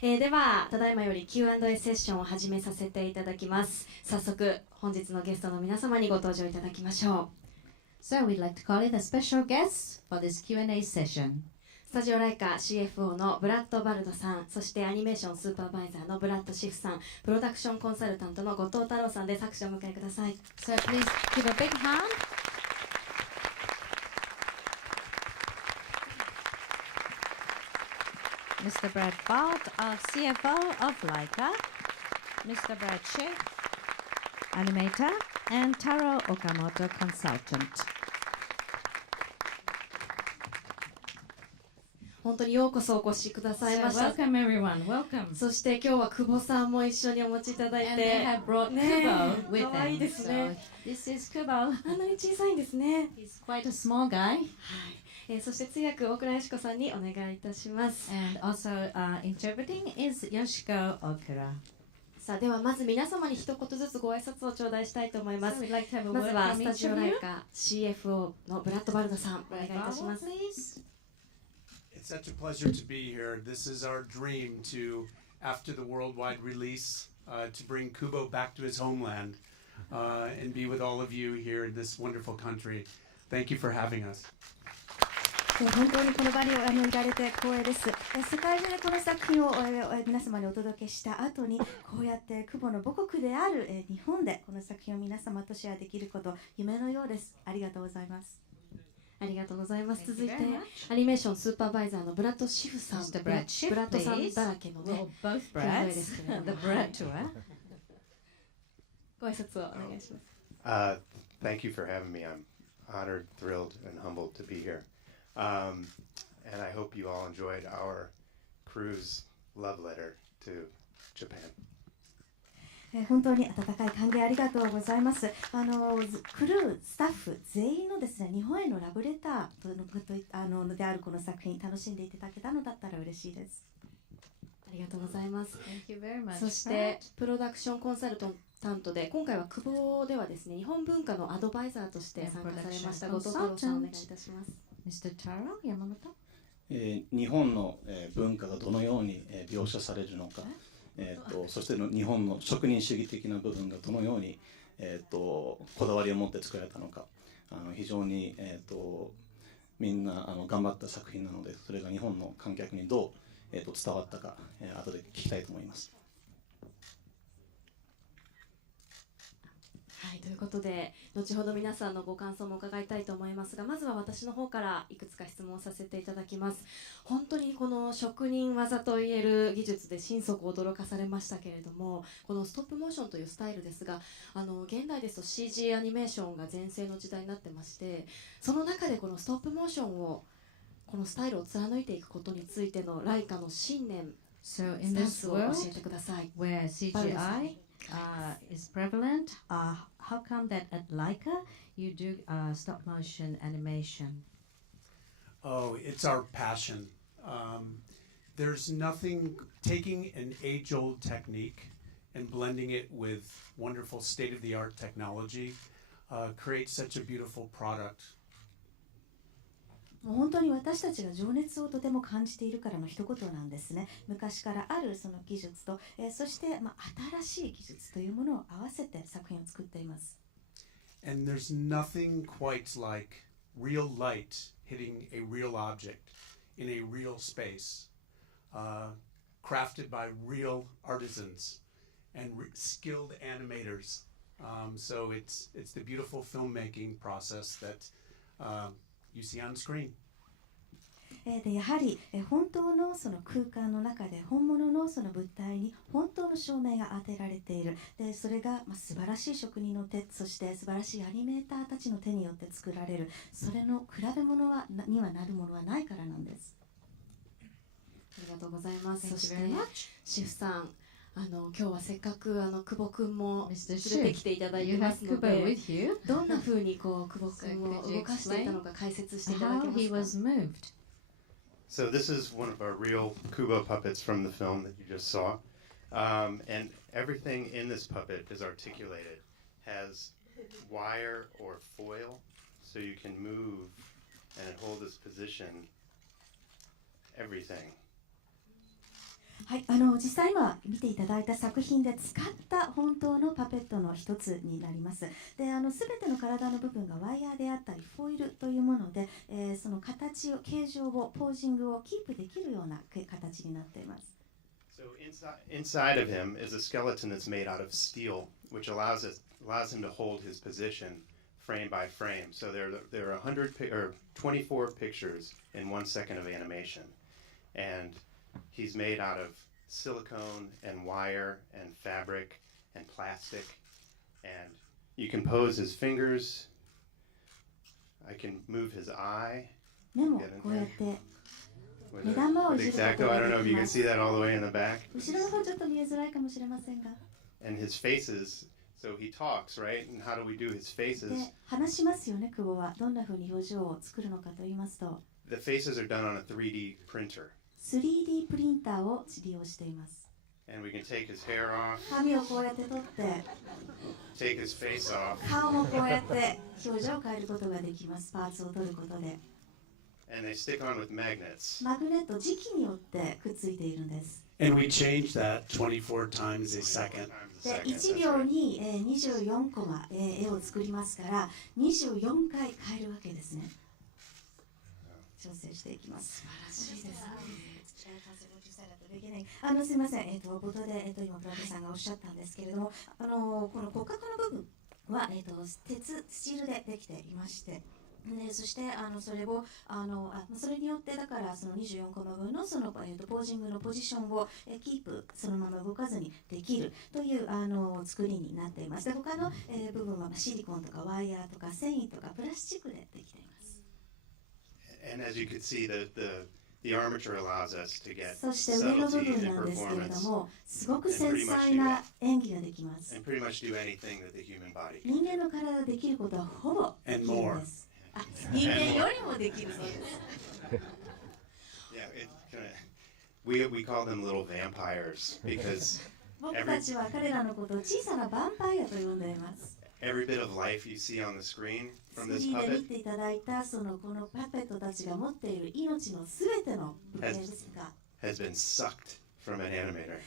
ではただいまより Q&A セッションを始めさせていただきます。早速本日のゲストの皆様にご登場いただきましょう。 So we'd like to call in a special guest for this Q&A session. スタジオライカ CFO のブラッド・バルドさん、そしてアニメーションスーパーバイザーのブラッド・シフさん、プロダクションコンサルタントの後藤太郎さんで拍手をお迎えください。 So please give a big hand. Mr. Brad Bart, our CFO of LAIKA, Mr. Brad Schiff, animator, and Taro Okamoto, consultant. 本当にようこそお越しくださいました。 So welcome everyone, welcome. そして今日は久保さんも一緒にお持ちいただい And they て、 have brought ね Kubo え、 with 可愛い them. ですね。 So this is Kubo. あんなに小さいんですね。 He's quite a small guy. はい。そして通訳大倉よしこさんにお願いいたします。 And also interpreting is Yoshiko Okura. さあではまず皆様に一言ずつご挨拶を頂戴したいと思います。 So we'd like to have a ま word ずは from スタ each ジオ of ライ you. カ CFO のブラッド・バルドさん、お願いいたします。 Please. It's such a pleasure to be here. This is our dream to, after the worldwide release, to bring Kubo back to his homeland and be with all of you here in this wonderful country. Thank you for having us. 本当にこの場にいられて光栄です。世界中でこの作品を皆様にお届けした後に、こうやって久保の母国である日本でこの作品を皆様とシェアできること、夢のようです。ありがとうございます。ありがとうございます。続いてアニメーションスーパーバイザーのブラッド・シフさん、 Mr. Brad Schiff, ブラッドさん please. だらけのね、 Well, both 表情 Brads. ですけれど The も、 Brad tour. ご挨拶をお願いします。 Thank you for having me. I'm honored, thrilled, and humbled to be here. And I hope you all enjoyed our cruise love letter to Japan. 本当に温かい歓迎ありがとうございます。クルー、スタッフ全員のですね、日本へのラブレターであるこの作品、楽しんでいただけたのだったら嬉しいです。ありがとうございます。 Thank you very much. そしてプロダクションコンサルタントで、今回は久保ではですね、日本文化のアドバイザーとして参加されました後藤太郎さん、お願いいたします。 Mr. Taro Yamamoto. 日本の文化がどのように描写されるのか、そして日本の職人主義的な部分がどのようにこだわりを持って作られたのか、非常にみんな頑張った作品なので、それが日本の観客にどう伝わったか後で聞きたいと思います。はい、ということで後ほど皆さんのご感想も伺いたいと思いますが、まずは私の方からいくつか質問させていただきます。本当にこの職人技といえる技術で心底驚かされましたけれども、このストップモーションというスタイルですが、現代ですと CG アニメーションが全盛の時代になってまして、その中でこのストップモーションをこのスタイルを貫いていくことについてのライカの信念、 So ス in タン this スを教 world えてください。 where CGI is prevalent, how come that at LAIKA you do stop motion animation? Oh, it's our passion. There's nothing, taking an age-old technique and blending it with wonderful state-of-the-art technology creates such a beautiful product. もう本当に私たちが情熱をとても感じているからの一言なんですね。昔からあるその技術と、そして、新しい技術というものを合わせて作品を作っています。And there's nothing quite like real light hitting a real object in a real space, crafted by real artisans and skilled animators. So it's the beautiful filmmaking process that you see on screen. でやはり本当のその空間の中で本物のその物体に本当の照明が当てられている。でそれが素晴らしい職人の手、そして素晴らしいアニメーターたちの手によって作られる。それの比べ物にはなるものはないからなんです。ありがとうございます。 Thank そし you て very much. シフさん、今日はせっかく久保くんも Mr. 連れてきていただいて You ま have すの Kubo で、 with you. どんな風に久保くんを So could you 動かしていたのか解説していただ How け he ます was か？ moved. So this is one of our real Kubo puppets from the film that you just saw. And everything in this puppet is articulated, has wire or foil, so you can move and hold this position, everything. はい、実際今見ていただいた作品で使った本当のパペットの一つになります。で、すべての体の部分がワイヤーであったりフォイルというもので、その形を、形状を、ポージングをキープできるような形になっています。So inside of him is a skeleton that's made out of steel, which allows him to hold his position frame by frame. So there are 24 pictures in 1 second of animation, and he's made out of silicone and wire and fabric and plastic, and you can pose his fingers. I can move his eye. 目もこうやって目 With 玉をいじること exacto, I が don't know で if き you can ます。 see that all the way in the back. 後ろの方ちょっと見えづらいかもしれませんが、 And his faces, so he talks, right? And how do we do his で faces? 話しますよね、久保は。どんな風に表情を作るのかと言いますと、 The faces are done on a 3D printer. 3D プリンターを利用しています。 And we can take his hair off, 髪をこうやって取って、 take his face off, 顔もこうやって表情を変えることができます。パーツを取ることで。 and they stick on with magnets. マグネット、磁気によってくっついているんです。 And we change that 24 times a second. で、1秒に24コマ絵を作りますから、24回変えるわけですね。調整していきます。素晴らしいですね。すみません、冒頭で、今、ブラッドさんがおっしゃったんですけれども、この骨格の部分は、スチールでできていまして、でそしてそれをそれによってだからその24コマ分のその、ポージングのポジションを、キープそのまま動かずにできるという作りになっています。で他の、部分はシリコンとかワイヤーとか繊維とかプラスチックでできています。 And as you could see, the armature allows us to get そして上の部 subtleties 分 in なんですけれど performance も、すごく繊細な演技ができます。 and pretty much do anything that the human body can. 人間の体できることはほぼできるんです。人間よりもできるそうです。 Yeah, we call them little vampires because 僕たちは彼らのことを小さなヴァンパイアと呼んでいます。 every bit of life you see on the screen from this 3D で puppet 見ていただいたこのパペットたちが持っている命のすべての部分ですが、 has been sucked from an animator.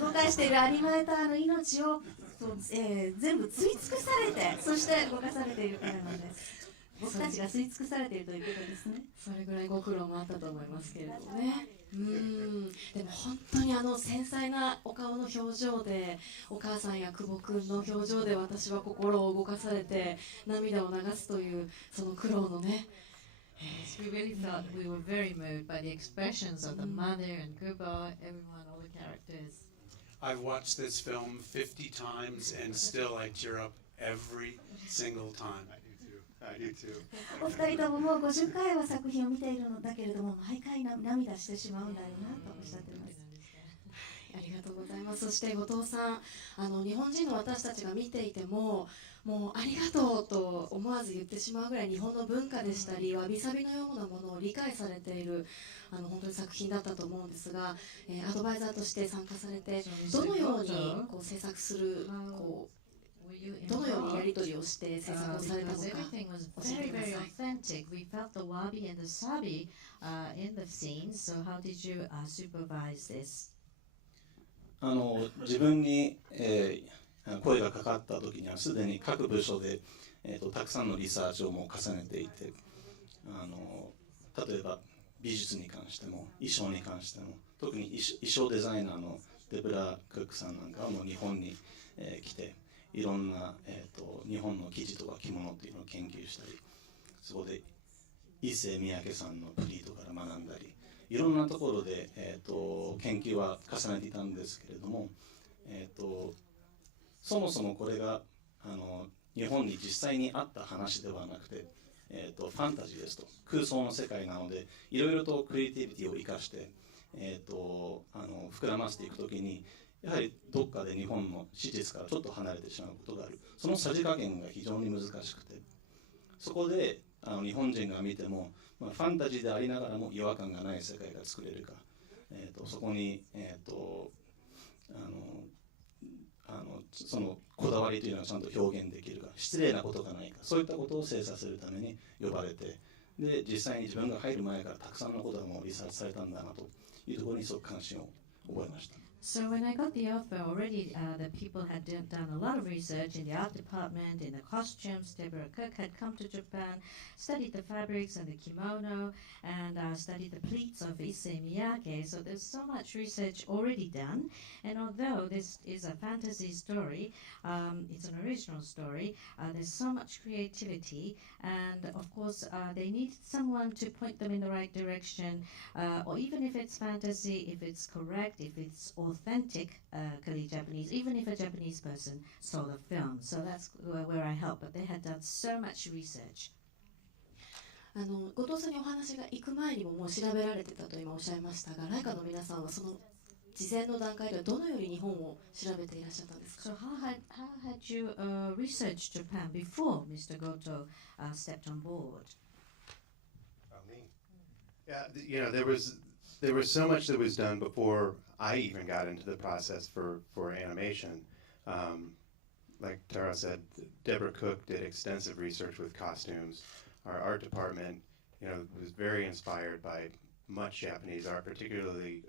動かしているアニメーターの命を全部吸い尽くされて、そして動かされているからなんです。僕たちが吸い尽くされているということですね。それぐらいご苦労もあったと思いますけれどもね。でも本当に繊細なお顔の表情で、お母さんや久保くんの表情で私は心を動かされて涙を流すというその苦労のね。We really thought we were very moved by the expressions of the mother and Kubo, everyone, all the characters. I've watched this film 50 times and still I tear up every single time. I do too. お二人とももう50回は作品を見ているのだけれども、毎回涙してしまうんだよなとおっしゃっています。ありがとうございます。そして後藤さん、日本人の私たちが見ていても、もうありがとうと思わず言ってしまうぐらい日本の文化でしたり、わびさびのようなものを理解されている本当に作品だったと思うんですが、アドバイザーとして参加されて、どのように制作するどのようにやり取りをして制作をされたのか。 Everything was very, very authentic. We felt the wabi and the sabi in the scenes. So how did you supervise this? 自分に、声がかかった時にはすでに各部署で、たくさんのリサーチをもう重ねていて、例えば美術に関しても衣装に関しても、特に衣装デザイナーのデブラ・クックさんなんかはもう日本に、来ていろんな、日本の生地とか着物っていうのを研究したり、そこで伊勢三宅さんのプリートから学んだり、いろんなところで、研究は重ねていたんですけれども、そもそもこれが日本に実際にあった話ではなくて、ファンタジーですと、空想の世界なので、いろいろとクリエイティビティを生かして、膨らませていくときに、やはりどっかで日本の史実からちょっと離れてしまうことがある。そのさじ加減が非常に難しくて、そこで日本人が見ても、ファンタジーでありながらも違和感がない世界が作れるか、そこに、そのこだわりというのはちゃんと表現できるか、失礼なことがないか、そういったことを精査するために呼ばれて、で実際に自分が入る前からたくさんのことがもうリサーチされたんだなというところにすごく関心を覚えました。So when I got the offer, already the people had done a lot of research in the art department, in the costumes. Deborah Cook had come to Japan, studied the fabrics and the kimono, and studied the pleats of Issei Miyake. So there's so much research already done. And although this is a fantasy story, it's an original story, there's so much creativity. And of course, they need someone to point them in the right direction, or even if it's fantasy, if it's correct, if it's authentically Japanese, even if a Japanese person saw the film. So that's where I help. But they had done so much research. 後藤さんにお話が行く前にももう調べられてたと今おっしゃいましたが、ライカの皆さんはその事前の段階ではどのように日本を調べていらっしゃったんですか？ So how had you researched Japan before Mr. Goto stepped on board? Me. Yeah, you know, there was so much that was done before I even got into the process for animation. Like Tara said, Deborah Cook did extensive research with costumes. Our art department, you know, was very inspired by much Japanese art, particularly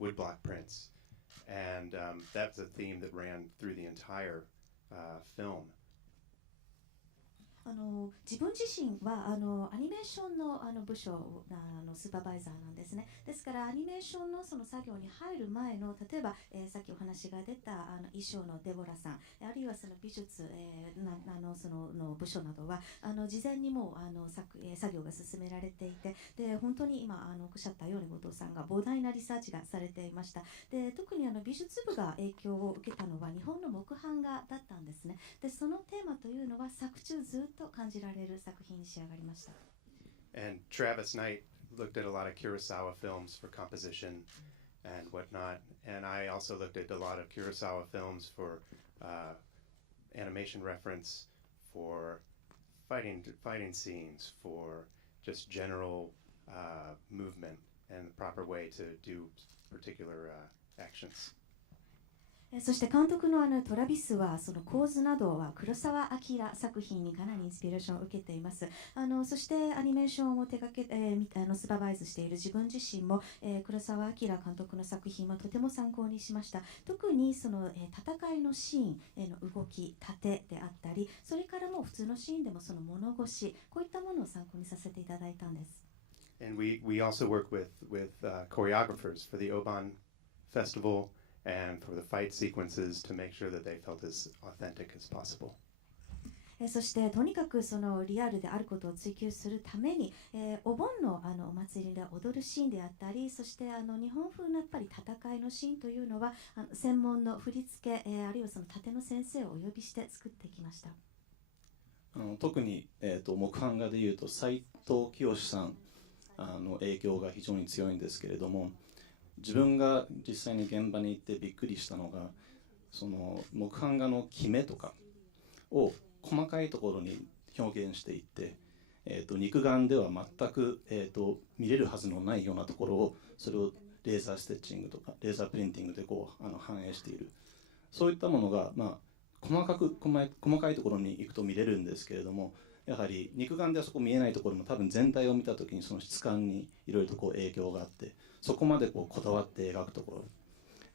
woodblock prints. And that's a theme that ran through the entire film. 自分自身はアニメーションの部署のスーパーバイザーなんですね。ですからアニメーションのその作業に入る前の例えば、さっきお話が出た衣装のデボラさん、あるいはその美術、その部署などは事前にも作業が進められていて、で本当に今おっしゃったように後藤さんが膨大なリサーチがされていました。で特に美術部が影響を受けたのは日本の木版画だったんですね。でそのテーマというのは作中ずっと感じられる作品に仕上がりました。And Travis Knight looked at a lot of Kurosawa films for composition and whatnot. And I also looked at a lot of Kurosawa films for animation reference, for fighting scenes, for just general movement and the proper way to do particular actions. そして監督のトラビスはその構図などは黒澤明作品にかなりインスピレーションを受けています。そしてアニメーションを手掛けスーパーバイズしている自分自身も、黒澤明監督の作品はとても参考にしました。特にその、戦いのシーンの動き、盾であったり、それからも普通のシーンでもその物腰、こういったものを参考にさせていただいたんです。And we also work with choreographers for the Oban Festival.And for the fight sequences to make sure that they felt as authentic as possible. そしてとにかくそのリアルであることを追求するために、お盆のお祭りで踊るシーンであったり、そして日本風のやっぱり戦いのシーンというのは専門の振り付け、あるいはその盾の先生をお呼びして作ってきました。特に、木版画でいうと斉藤清さんの影響が非常に強いんですけれども、自分が実際に現場に行ってびっくりしたのが、その木版画のキメとかを細かいところに表現していって、肉眼では全く、見れるはずのないようなところをそれをレーザーステッチングとかレーザープリンティングでこう反映している、そういったものが、細かいところに行くと見れるんですけれども、やはり肉眼ではそこ見えないところの多分全体を見たときにその質感にいろいろとこう影響があって、そこまでこだわって描くとこ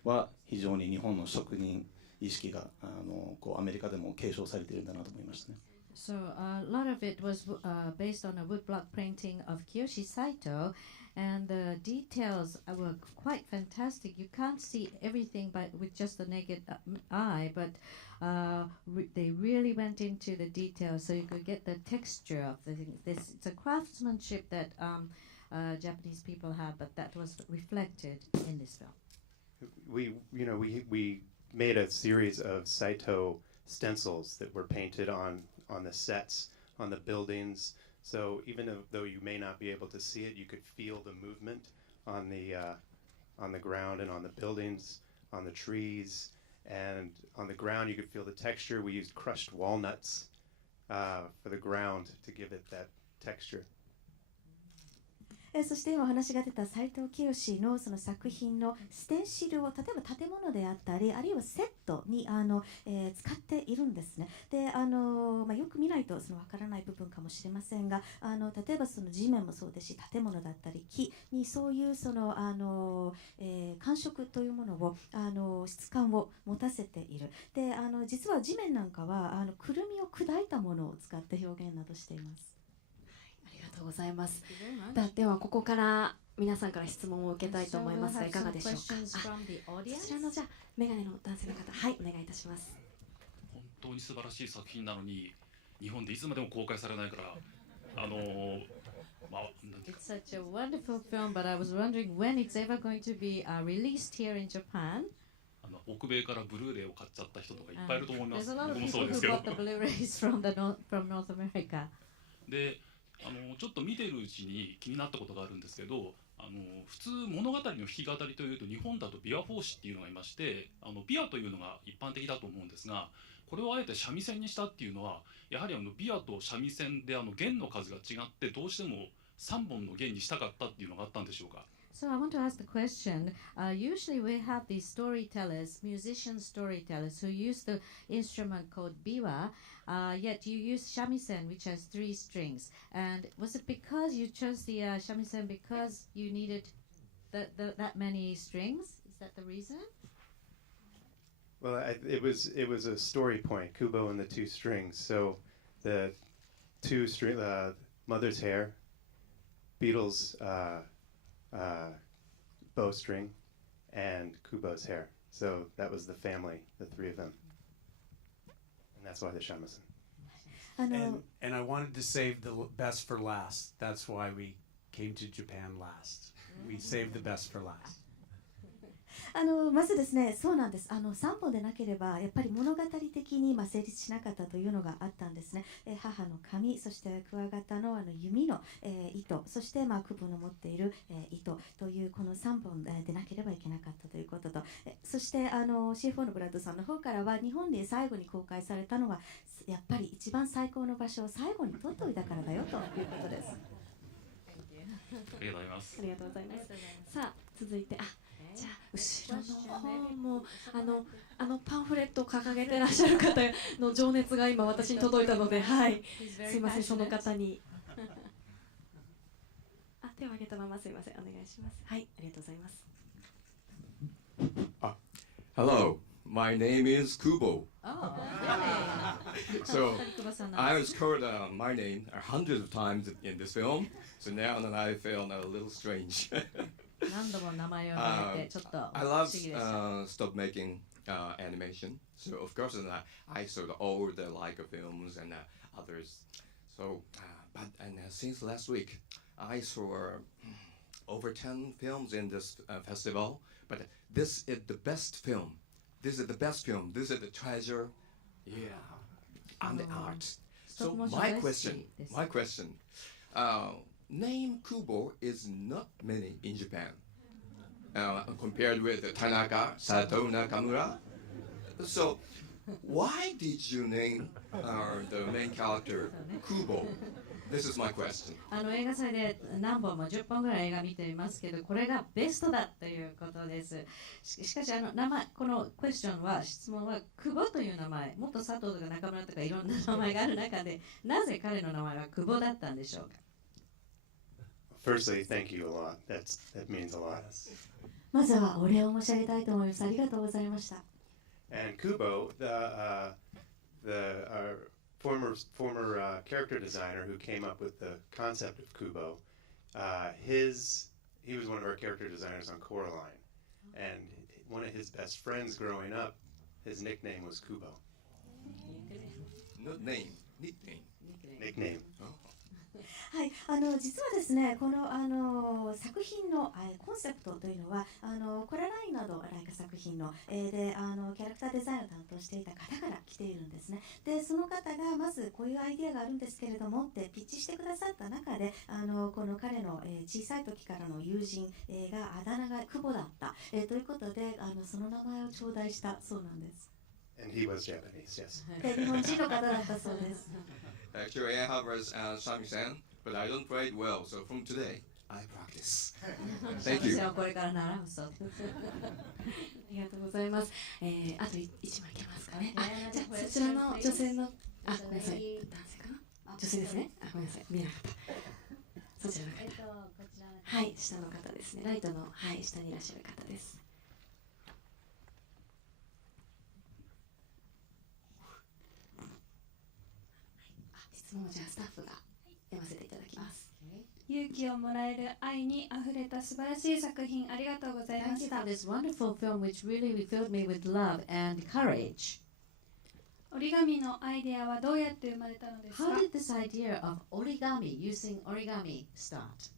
ろは非常に日本の職人意識がアメリカでも継承されているんだなと思いましたね。So a lot of it was based on a woodblock painting of Kiyoshi Saito, and the details were quite fantastic. You can't see everything with just the naked eye, but they really went into the details so you could get the texture of the thing. It's a craftsmanship that Japanese people have, but that was reflected in this film. We made a series of Saito stencils that were painted on the sets, on the buildings. So even though you may not be able to see it, you could feel the movement on the ground and on the buildings, on the trees, and on the ground you could feel the texture. We used crushed walnuts for the ground to give it that texture. そして今お話が出た斉藤清のその作品のステンシルを例えば建物であったりあるいはセットに使っているんですね。でよく見ないとその分からない部分かもしれませんが例えばその地面もそうですし建物だったり木にそういうその感触というものを質感を持たせている。で実は地面なんかはくるみを砕いたものを使って表現などしています。ありがとうございます。ではここから皆さんから質問を受けたいと思いますがいかがでしょうか。そちらのじゃあメガネの男性の方、はいお願いいたします。本当に素晴らしい作品なのに日本でいつまでも公開されないからIt's such a wonderful film, but I was wondering when it's ever going to be released here in Japan. 北米からブルーレイを買っちゃった人とかいっぱいいると思います。 There's a lot 僕 of もそ people うです who けど bought the Blu-rays from North America. でちょっと見てるうちに気になったことがあるんですけど普通物語の弾き語りというと日本だと琵琶法師っていうのがいまして琵琶というのが一般的だと思うんですがこれをあえて三味線にしたっていうのはやはり琵琶と三味線で弦の数が違ってどうしても3本の弦にしたかったっていうのがあったんでしょうか。So I want to ask the question. Usually we have these storytellers, musician storytellers, who use the instrument called biwa, yet you use shamisen, which has 3 strings. And was it because you chose the shamisen because you needed that many strings? Is that the reason? Well, it was a story point, Kubo and the 2 strings. So the 2 string, Mother's Hair, Beatles' bowstring, and Kubo's hair. So that was the family, the 3 of them. And that's why the shamisen. And I wanted to save the best for last. That's why we came to Japan last. We saved the best for last. まずですね、そうなんです。3本でなければやっぱり物語的に成立しなかったというのがあったんですね。母の髪、そしてクワガタの弓の糸、そしてクボの持っている糸というこの3本でなければいけなかったということと、そして CFO のブラッドさんの方からは日本で最後に公開されたのはやっぱり一番最高の場所を最後に取っておいたからだよということです。ありがとうございます。ありがとうございます。さあ続いてじゃあ後ろの方もパンフレットを掲げてらっしゃる方の情熱が今私に届いたので、はい、すいませんその方に手を挙げたまますいませんお願いします。はいありがとうございます。Hello, my name is Kubo. Oh, So I was called my name hundreds of times in this film, so now that I feel a little strange. 何度も名前を挙げてちょっと I 不 love 思議でした。stop making animation, so of course I saw all the LAIKA films and others. So, but since last week, I saw over 10 films in this festival. But this is the best film. This is the best film. This is the treasure. Yeah, and the art. So my question, name Kubo is not many in Japan compared with Tanaka, Sato, Nakamura. So why did you name the main character Kubo? This is my question. 映画祭で何本も10本ぐらい映画見ていますけどこれがベストだということです。しかし名前このクエスチョンは質問は久保という名前もっと佐藤とか中村とかいろんな名前がある中でなぜ彼の名前は久保だったんでしょうか。Firstly, thank you a lot. That means a lot. まずはお礼を申し上げたいと思います。ありがとうございました。And Kubo, our former character designer who came up with the concept of Kubo, he was one of our character designers on Coraline, and one of his best friends growing up, his nickname was Kubo. Not name, nickname. Nickname. はい、実はですね、この作品のコンセプトというのはコララインなどライカ作品のでキャラクターデザインを担当していた方から来ているんですね。で、その方がまずこういうアイデアがあるんですけれどもってピッチしてくださった中でこの彼の小さい時からの友人があだ名が久保だったということでその名前を頂戴したそうなんです。And he was Japanese, yes. で、日本人の方だったそうです。Actually, I have shamisen, but I don't play it well. So from today, I practice. Thank you. 私はこれから習うそうです。ありがとうございます。あと一枚いけますかね。あ、 Okay, じゃあ another そちらの question, 女性の、 please. あ、ごめんなさい、男性かな。女性ですね。あ、ごめんなさい、見えなかった。そちらの方。こちらのはい、下の方ですね。ライトの、はい、下にいらっしゃる方です。質問をじゃあスタッフが読ませていただきます。勇気をもらえる愛にあふれた素晴らしい作品ありがとうございま Thank し you た for。this wonderful film which really filled me with love and courage. 折り紙のアイデアはどうやって生まれたのですか How did this idea of origami, using origami, start?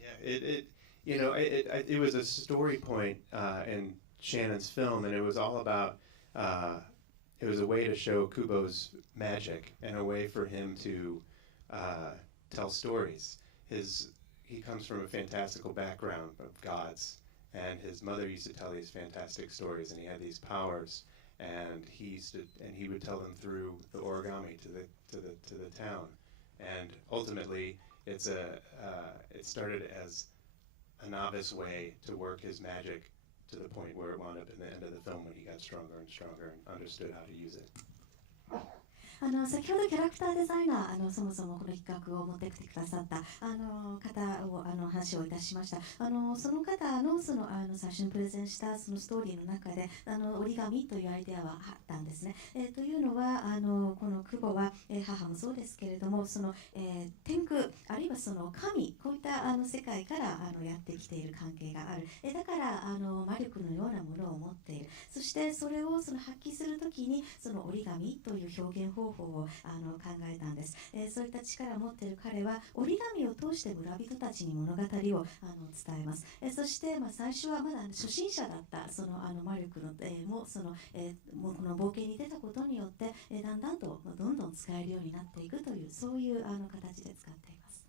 Yeah, it was a story point in Shannon's film, and it was all about. It was a way to show Kubo's magic and a way for him to tell stories. He comes from a fantastical background of gods, and his mother used to tell these fantastic stories, and he had these powers, and he would tell them through the origami to the town, and ultimately it started as a novice way to work his magic to the point where it wound up in the end of the film when he got stronger and stronger and understood how to use it. 先ほどキャラクターデザイナーそもそもこの企画を持ってきてくださった方を話をいたしました。その方の最初にプレゼンしたそのストーリーの中で折り紙というアイデアはあったんですね。というのはこの久保は、母もそうですけれども天空あるいは神こういった世界からやってきている関係がある。だから魔力のようなものを持っている。そしてそれを発揮するときに折り紙という表現方法を考えたんです。そういった力を持っている彼は折り紙を通して村人たちに物語を伝えます。そして、最初はまだ初心者だった魔力の、もうこの冒険に出たことによってだんだんとどんどん使えるようになっていくというそういう形で使っています。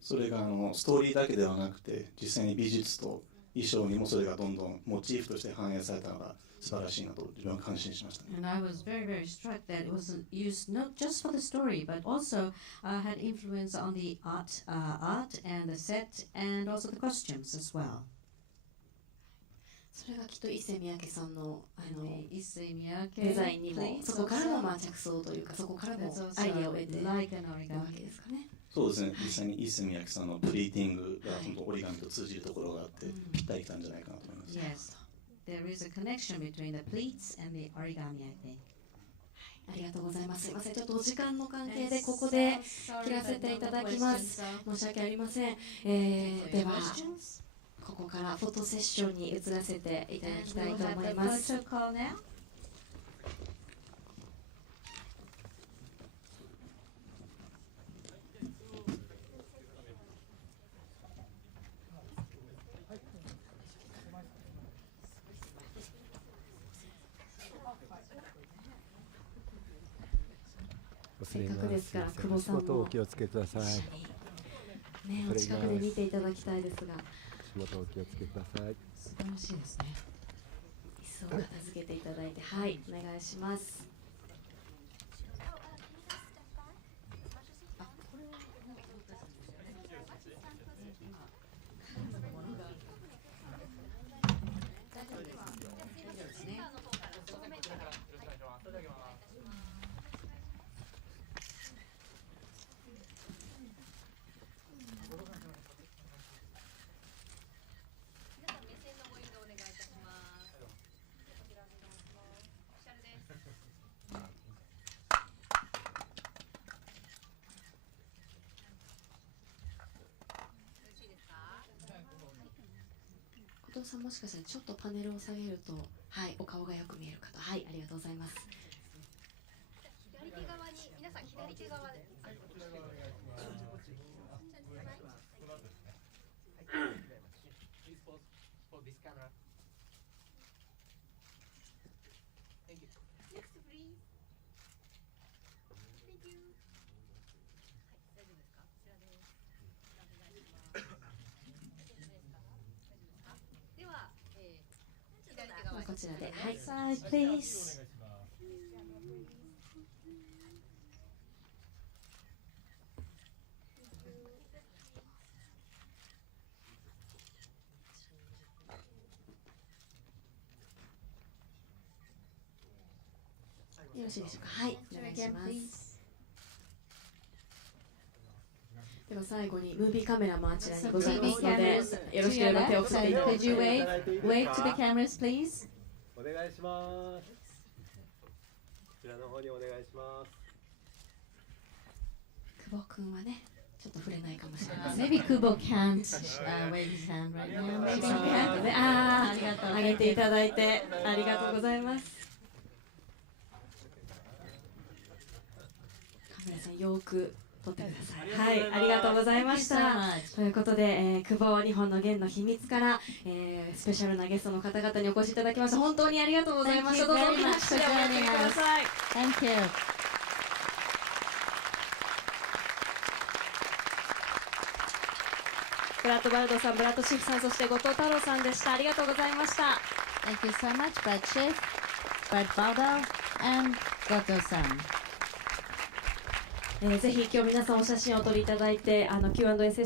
それがストーリーだけではなくて実際に美術と衣装にもそれがどんどんモチーフとして反映されたのが素晴らしいなと自分は感心しましたね。And I was very, very struck that it was used not just for the story, but also had influence on the art and the set, and also the costumes as well. それがきっと伊勢三宅さんの一世三宅デザインにも please そこからの着想というかそこからもアイデアを得て like an いるわ origami. けですかね。そうですね、実際に伊勢三宅さんのプリーティングが本当折り紙と通じるところがあってぴったりきたんじゃないかなと思います。Yes, there is a connection between the pleats and the origami, I think. ありがとうございます。すいません、ちょっとお時間の関係でここで切らせていただきます。申し訳ありません。ではここからフォトセッションに移らせていただきたいと思います。 Protocol now. せっかくですから久保さんも足元お気をつけください。ね、お近くで見ていただきたいですが、足元お気をつけください。素晴らしいですね。椅子を片付けていただいて、はい、お願いします。後藤さん、もしかしたらちょっとパネルを下げると、はい、お顔がよく見えるかと。はい、ありがとうございます。左手側に皆さん左手側で。こちらで、はい。Side, please. ろしいでしょうか。はい、お願いします。では最後にムービーカメラもあちらにございますので、よろしければ手を振っていただいて。Could you wave to the cameras, please? お願いします。こちらの方にお願いします。久保君はね、ちょっと触れないかもしれません。Maybe Kubo can't wave his hand right now. Maybe he can't. ああ、上げていただいてありがとうございます。カメラさんよく撮ってください。はい、ありがとうございました。ということで、久保日本の弦の秘密から、スペシャルなゲストの方々にお越しいただきました。本当にありがとうございました。どうぞお拍手でお待ちください。Thank you. ブラッド・バルドさん、ブラッド・シフさん、そして後藤太郎さんでした。ありがとうございました。Thank you so much, Brad Schiff, Brad Baldo, and Goto-san. ぜひ今日皆さんお写真を撮りいただいてQ&A セッション